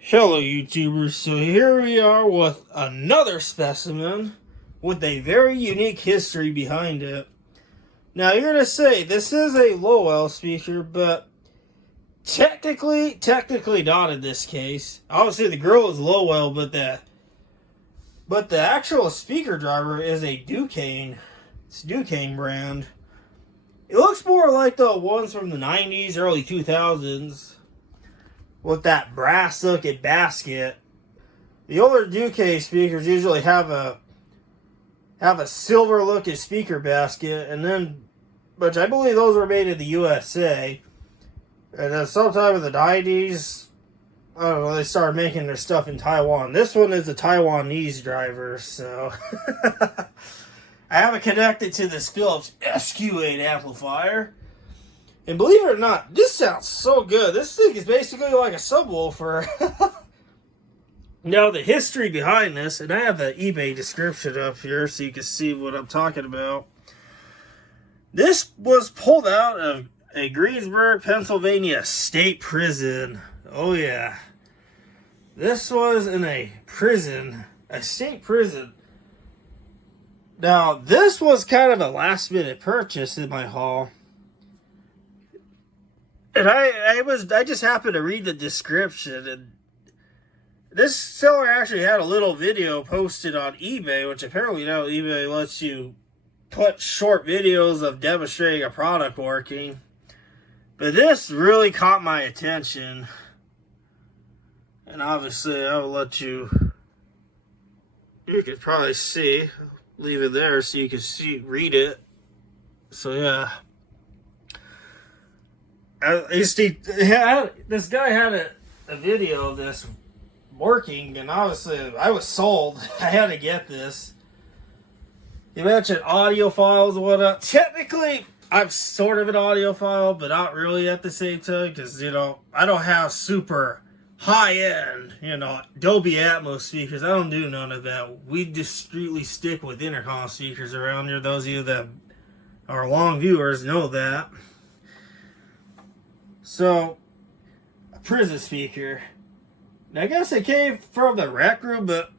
Hello YouTubers, so here we are with another specimen with a very unique history behind it. Now you're going to say this is a Lowell speaker, but technically not in this case. Obviously the girl is Lowell, but the actual speaker driver is a Duquesne. It's Duquesne brand. It looks more like the ones from the 90s, early 2000s. With that brass looking basket. The older Duquesne speakers usually have a silver looking speaker basket, and then, which I believe those were made in the USA. And then sometime in the 90s, I don't know, they started making their stuff in Taiwan. This one is a Taiwanese driver, so I have it connected to this Philips SQ8 amplifier. And believe it or not, this sounds so good. This thing is basically like a subwoofer. Now, the history behind this, and I have the eBay description up here so you can see what I'm talking about. This was pulled out of a Greensburg, Pennsylvania state prison. Oh yeah. This was in a prison, a state prison. Now, this was kind of a last minute purchase in my haul. And I just happened to read the description, and this seller actually had a little video posted on eBay, which apparently now eBay lets you put short videos of demonstrating a product working. But this really caught my attention. And obviously I will let you could probably see, leave it there so you can read it. So yeah. This guy had a video of this working, and obviously I was sold. I had to get this. He mentioned audiophiles and whatnot. Technically, I'm sort of an audiophile, but not really at the same time, because, I don't have super high-end, Dolby Atmos speakers. I don't do none of that. We discreetly stick with intercom speakers around here. Those of you that are long viewers know that. So, a prison speaker. Now, I guess it came from the rec room, but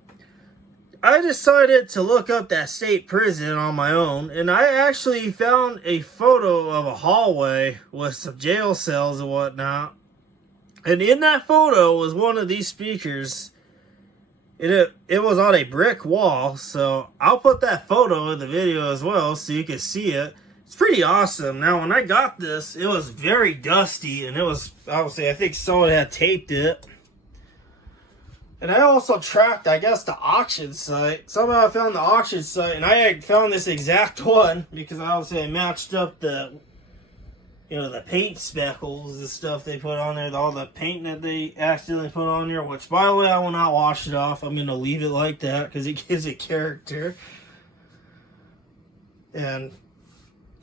I decided to look up that state prison on my own, and I actually found a photo of a hallway with some jail cells and whatnot. And in that photo was one of these speakers. It was on a brick wall, so I'll put that photo in the video as well so you can see it. It's pretty awesome. Now, when I got this, it was very dusty, and it was, obviously, I think someone had taped it. And I also tracked, I guess, the auction site. Somehow I found the auction site, and I had found this exact one, because obviously I matched up the, the paint speckles and stuff they put on there, all the paint that they accidentally put on there, which, by the way, I will not wash it off. I'm going to leave it like that, because it gives it character. And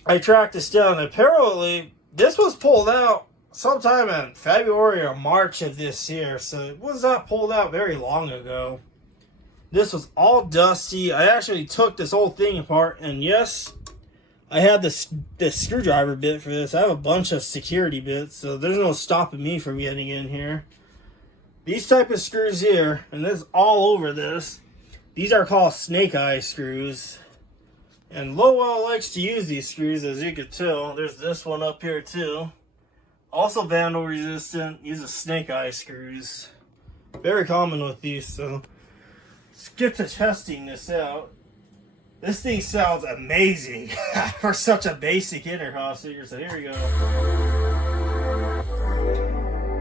I tracked this down. Apparently, this was pulled out sometime in February or March of this year, so it was not pulled out very long ago. This was all dusty. I actually took this whole thing apart, and yes, I had this screwdriver bit for this. I have a bunch of security bits, so there's no stopping me from getting in here. These type of screws here, and this is all over this, these are called snake eye screws. And Lowell likes to use these screws, as you can tell. There's this one up here too. Also vandal resistant, uses snake eye screws. Very common with these, so let's get to testing this out. This thing sounds amazing for such a basic intercom speaker, so here we go.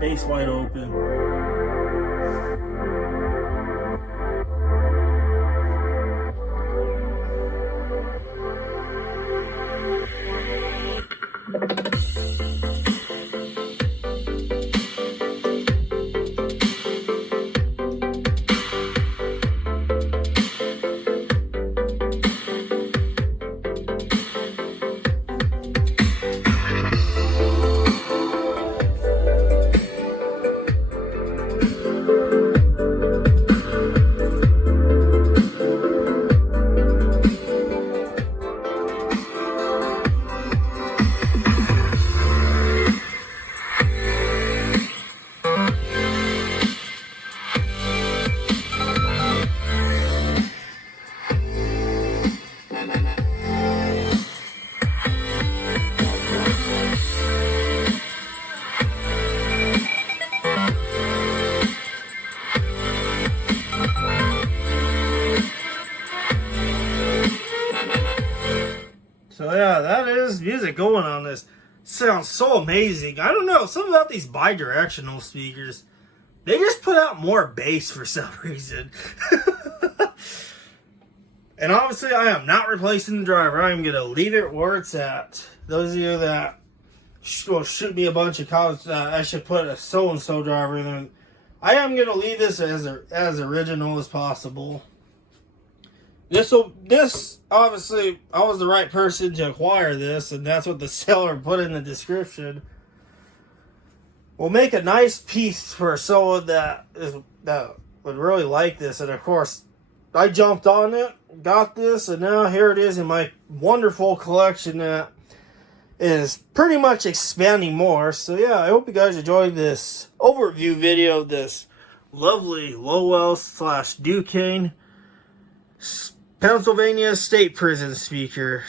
Bass wide open. get going on this. Sounds so amazing. I don't know, something about these bi-directional speakers. They just put out more bass for some reason. And obviously I am not replacing the driver. I am going to leave it where it's at. Those of you that will shoot me a bunch of comments that I should put a so-and-so driver in there, I am going to leave this as original as possible. This obviously, I was the right person to acquire this, and that's what the seller put in the description. We'll make a nice piece for someone that would really like this, and of course, I jumped on it, got this, and now here it is in my wonderful collection that is pretty much expanding more. So yeah, I hope you guys enjoyed this overview video of this lovely Lowell / Duquesne Pennsylvania State Prison speaker.